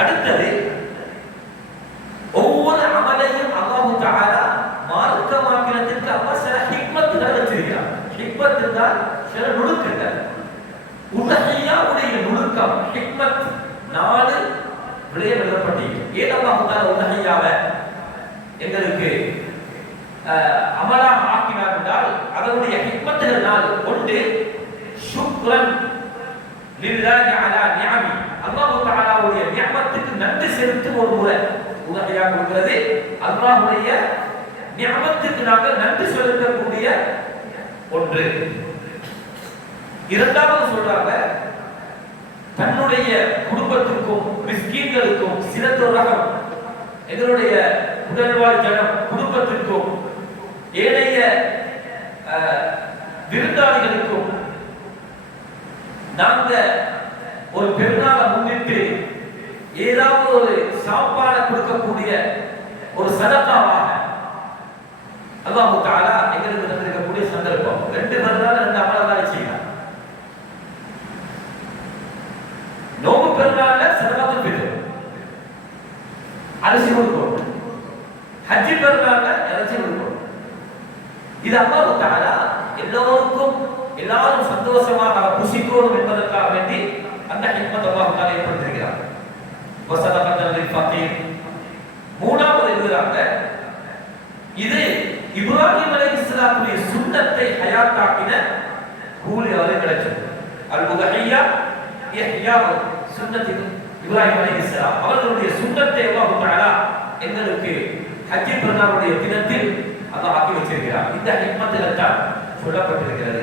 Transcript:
அடுத்தது ஒவ்வொரு அமலையும் அல்லாஹ் தஆலா மார்க்கமாக்கிறதுக்கு அல்லாஹ் சில ஹிக்மத்துகளை வச்சிருக்கிறார். ஹிக்மத் என்றால் சில நுணுக்கங்கள். உலஹியாவுடைய நுணுக்கம் ஹிக்மத் 4 விடயம் எழுதப்பட்டிருக்கு. ஏன் அல்லாஹ் தஆலா உலஹியாவை எங்களுக்கு அமலாக ஆக்கினார் என்றால் அதனுடைய ஹிக்மத்துகளால் ஒன்று ஷுக்ரன் லில்லாஹி அலா நிஅமி, அல்லாஹ் தஆலாவுடைய நிஅமத்துக்கு நன்றி செலுத்தும் ஒரு முறை உலஹியா கொடுக்கிறது. அல்லாஹ்வுடைய நிஅமத்துக்கு நாங்கள் நன்றி செலுத்தக்கூடிய ஒன்று. இரண்டாவது சொல்றாங்க தன்னுடைய குடும்பத்திற்கும் மிஸ்கீன்களுக்கும் சிறந்தொரகம் எங்களுடைய உடல்வாழ் ஜனம் குடும்பத்திற்கும் ஏனைய விருந்தாளிகளுக்கும் நாங்க ஒரு பெருநாளை முன்னிட்டு ஏதாவது ஒரு சாப்பாடை கொடுக்கக்கூடிய ஒரு சதகாவாக அல்லாஹ் தஆலா எங்களுக்கு தந்திருக்கக்கூடிய சந்தர்ப்பம். 2 பெருநாள் 2 அமல்களை செய்யலாம். நோம்பு பெருநாள்ல சதகாத்துல் ஃபித்ர் அரிசி கொடுக்கணும். ஹஜ் பெருநாள்ல இறைச்சி கொடுக்கணும். இது அல்லாஹ் தஆலா எல்லாரும் சந்தோஷமாக புசிக்கணும் என்பதற்காக வேண்டி அந்த ஹிக்மத் அல்லாஹ் தஆலா ஏற்படுத்தியிருக்கிறார். வஸதகத்தல் லில் ஃபகீர். மூணாவது எழுதுறாங்க இது இப்ராஹிம் அலைஹிஸ்ஸலாத்துடைய சுன்னத்தை ஹயாத்தாக்கின கூலி அவருக்கு கிடைச்சது. அல் உதஹியா இஹ்யா சுன்னத்தி இப்ராஹிம் அலைஹிஸ்ஸலாம் அவர்களுடைய சுன்னத்தை அல்லாஹ் தஆலா எங்களுக்கு ஹஜ் பெருநாளுடைய தினத்தில் அல்லாஹ் ஆக்கி வச்சிருக்கிறார். இந்த ஹிக்மத்துகள் தான் சொல்லப்பட்டிருக்கிறது.